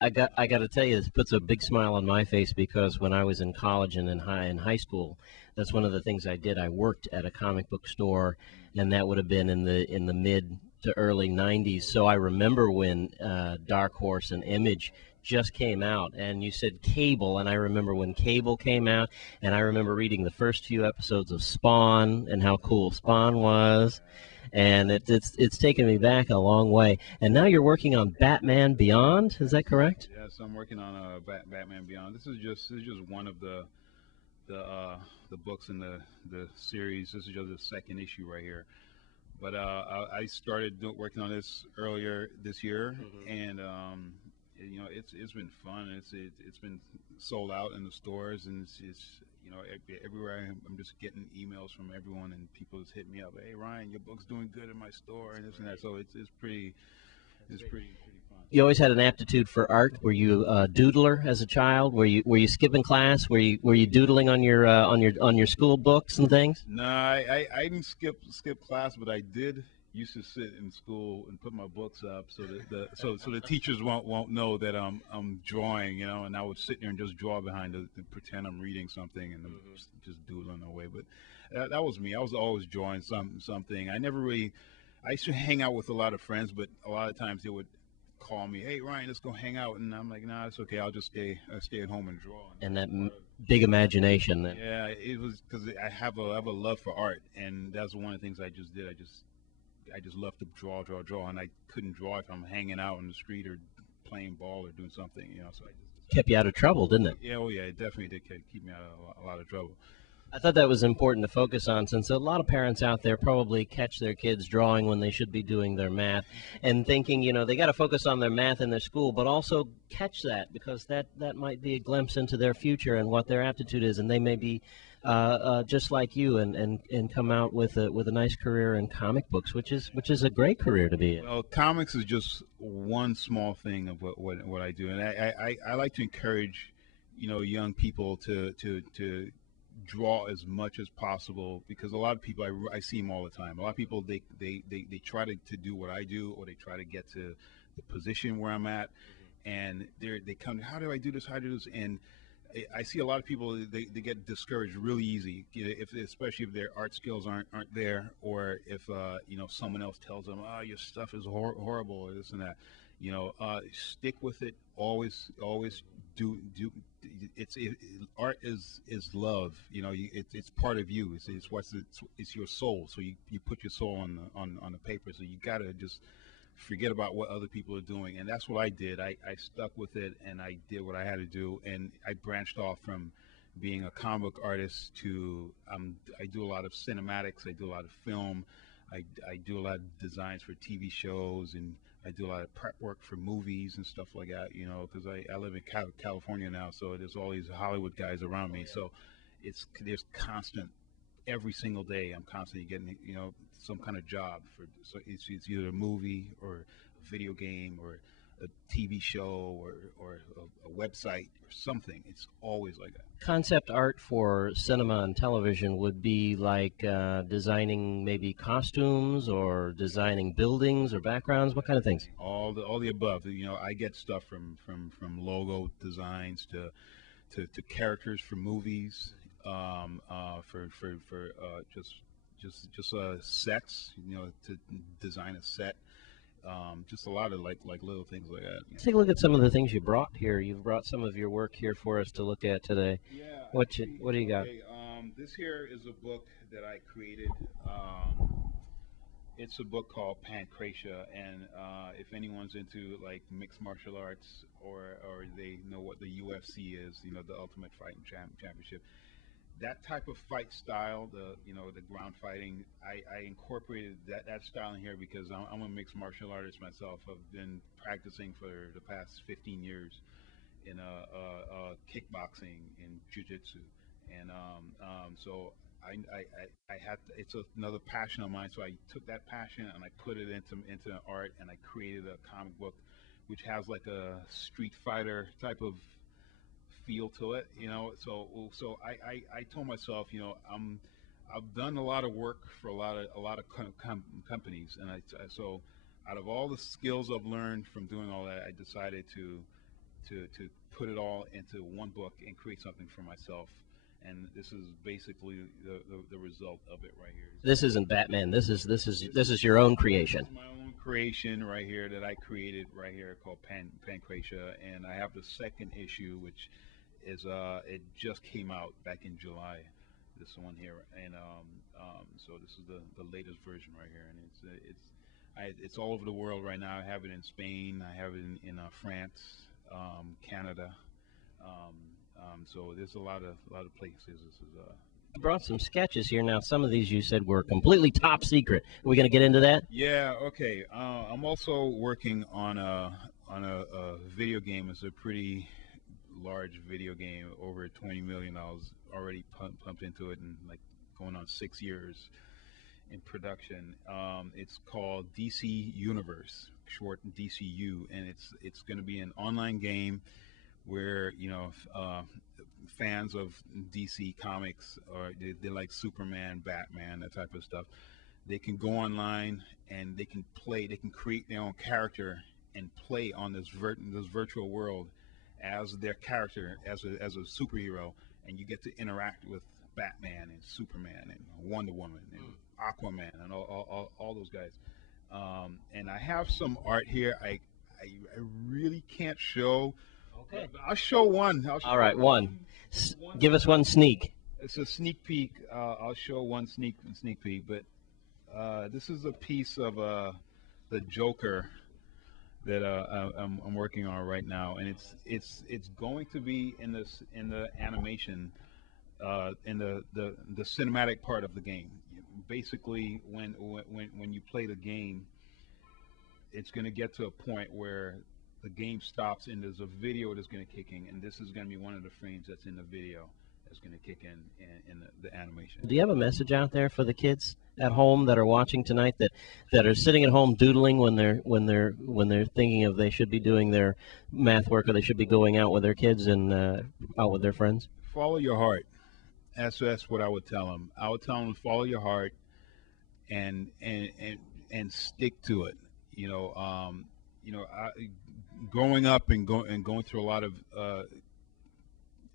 I got to tell you, this puts a big smile on my face because when I was in college and in high school, that's one of the things I did. I worked at a comic book store, and that would have been in the mid to early '90s. So I remember when Dark Horse and Image just came out, and you said Cable, and I remember when Cable came out, and I remember reading the first few episodes of Spawn and how cool Spawn was, and it's taken me back a long way. And now you're working on Batman Beyond. Is that correct? Yes, I'm working on Batman Beyond. This is just one of the books in the series. This is just the second issue right here. But I started working on this earlier this year, and it's been fun. It's been sold out in the stores, and everywhere I'm just getting emails from everyone, and people just hit me up. Hey Ryan, your book's doing good in my store, and this and that. So it's pretty fun. You always had an aptitude for art. Were you a doodler as a child? Were you skipping class? Were you doodling on your school books and things? No, I didn't skip class, but I did used to sit in school and put my books up so that the teachers won't know that I'm drawing, and I would sit there and just draw behind it and pretend I'm reading something and I'm just doodling away. But that was me. I was always drawing something. I used to hang out with a lot of friends, but a lot of times they would call me, "Hey Ryan, let's go hang out," and I'm like, "Nah, it's okay. I'll just stay at home and draw." And And that that's part of big imagination. Then. yeah, it was because I have a love for art, and that's one of the things I just did. I just love to draw, and I couldn't draw if I'm hanging out in the street or playing ball or doing something. So I just Kept decided. you out of trouble, didn't it? Yeah, oh yeah, it definitely did keep me out of a lot of trouble. I thought that was important to focus on since a lot of parents out there probably catch their kids drawing when they should be doing their math and thinking, they got to focus on their math in their school, but also catch that because that might be a glimpse into their future and what their aptitude is. And they may be just like you and come out with a nice career in comic books, which is a great career to be in. Well, comics is just one small thing of what I do, and I like to encourage, young people to draw as much as possible because a lot of people I see them all the time. A lot of people they try to do what I do or they try to get to the position where I'm at, and they come, how do I do this? How do I do this? And I see a lot of people they get discouraged really easy, if especially if their art skills aren't there, or if someone else tells them, oh, your stuff is horrible or this and that. Stick with it. Always do. Art is love. It's part of you. It's your soul. So you put your soul on the paper. So you gotta just forget about what other people are doing, and that's what I did. I stuck with it, and I did what I had to do, and I branched off from being a comic book artist to I do a lot of cinematics. I do a lot of film. I do a lot of designs for TV shows, and I do a lot of prep work for movies and stuff like that. Because I live in California now, so there's all these Hollywood guys around me. So there's constant every single day. I'm constantly getting some kind of job for. So it's either a movie or a video game or a TV show or a website or something. It's always like that. Concept art for cinema and television would be like designing maybe costumes or designing buildings or backgrounds. What kind of things? All the above. I get stuff from logo designs to characters for movies, for just sets. To design a set. Just a lot of like little things like that. Let's take a look at some of the things you brought here. You've brought some of your work here for us to look at today. Yeah. What do you got? Okay. This here is a book that I created. It's a book called Pancratia, and if anyone's into like mixed martial arts or they know what the UFC is, the Ultimate Fighting Championship, that type of fight style, the ground fighting, I incorporated that style in here because I'm a mixed martial artist myself. I've been practicing for the past 15 years in kickboxing and jiu-jitsu, and so I had it's another passion of mine. So I took that passion and I put it into art, and I created a comic book, which has like a Street Fighter type of feel to it. So I told myself, I've done a lot of work for a lot of companies, and so out of all the skills I've learned from doing all that, I decided to to put it all into one book and create something for myself. And this is basically the result of it right here. This isn't Batman. This is your own creation. This is my own creation right here that I created right here called Pancratia, and I have the second issue, which is it just came out back in July. This one here, and so this is the latest version right here, and it's all over the world right now. I have it in Spain, I have it in France, Canada. So there's a lot of places. This is You brought some sketches here. Now, some of these you said were completely top secret. Are we going to get into that? yeah, okay. I'm also working on a video game. It's a pretty large video game, over $20 million already pumped into it, and like going on 6 years in production. It's called DC Universe, short DCU, and it's going to be an online game where fans of DC comics, or they like Superman, Batman, that type of stuff. They can go online and they can play. They can create their own character and play on this virtual world as their character, as a superhero, and you get to interact with Batman and Superman and Wonder Woman and Aquaman and all those guys. And I have some art here. I really can't show. Okay. I'll show one. All right, one. Give us one sneak. It's a sneak peek. I'll show one sneak peek. But this is a piece of the Joker that I'm working on right now, and it's going to be in the animation, in the cinematic part of the game. Basically, when you play the game, it's going to get to a point where the game stops and there's a video that's going to kick in, and this is going to be one of the frames that's in the video that's going to kick in the animation. Do you have a message out there for the kids at home that are watching tonight, that are sitting at home doodling when they're thinking of they should be doing their math work, or they should be going out with their kids and out with their friends? Follow your heart. That's what I would tell them. I would tell them to follow your heart and stick to it. Growing up and going through a lot of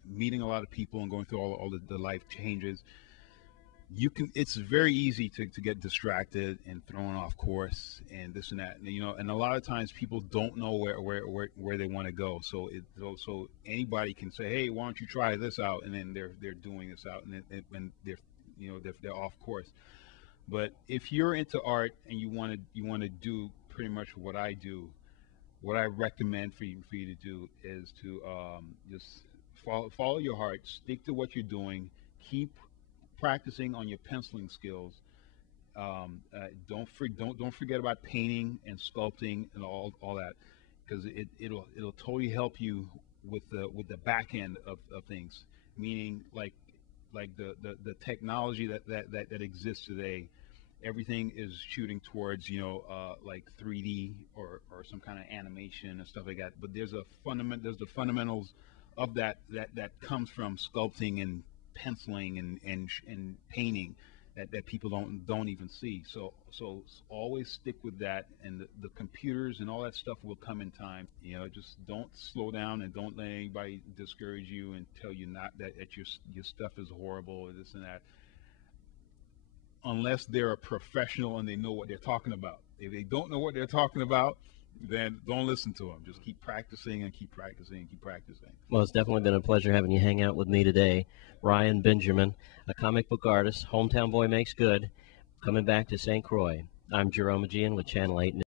meeting a lot of people and going through all the life changes, it's very easy to get distracted and thrown off course and this and that, and a lot of times people don't know where they want to go. So anybody can say, hey, why don't you try this out, and then they're doing this out, and they're off course. But if you're into art and you want to do pretty much what I do, what I recommend for you to do is to just follow your heart, stick to what you're doing, keep practicing on your penciling skills. Don't forget about painting and sculpting and all that, because it'll totally help you with the back end of things. Meaning like the technology that exists today. Everything is shooting towards like 3D or some kind of animation and stuff like that. But there's the fundamentals of that comes from sculpting and penciling and painting that people don't even see. So always stick with that, and the computers and all that stuff will come in time. Just don't slow down, and don't let anybody discourage you and tell you not that your stuff is horrible or this and that, unless they're a professional and they know what they're talking about. If they don't know what they're talking about, then don't listen to them. Just keep practicing and keep practicing and keep practicing. Well, it's definitely been a pleasure having you hang out with me today. Ryan Benjamin, a comic book artist, hometown boy makes good, coming back to St. Croix. I'm Jerome Aegean with Channel 8 News.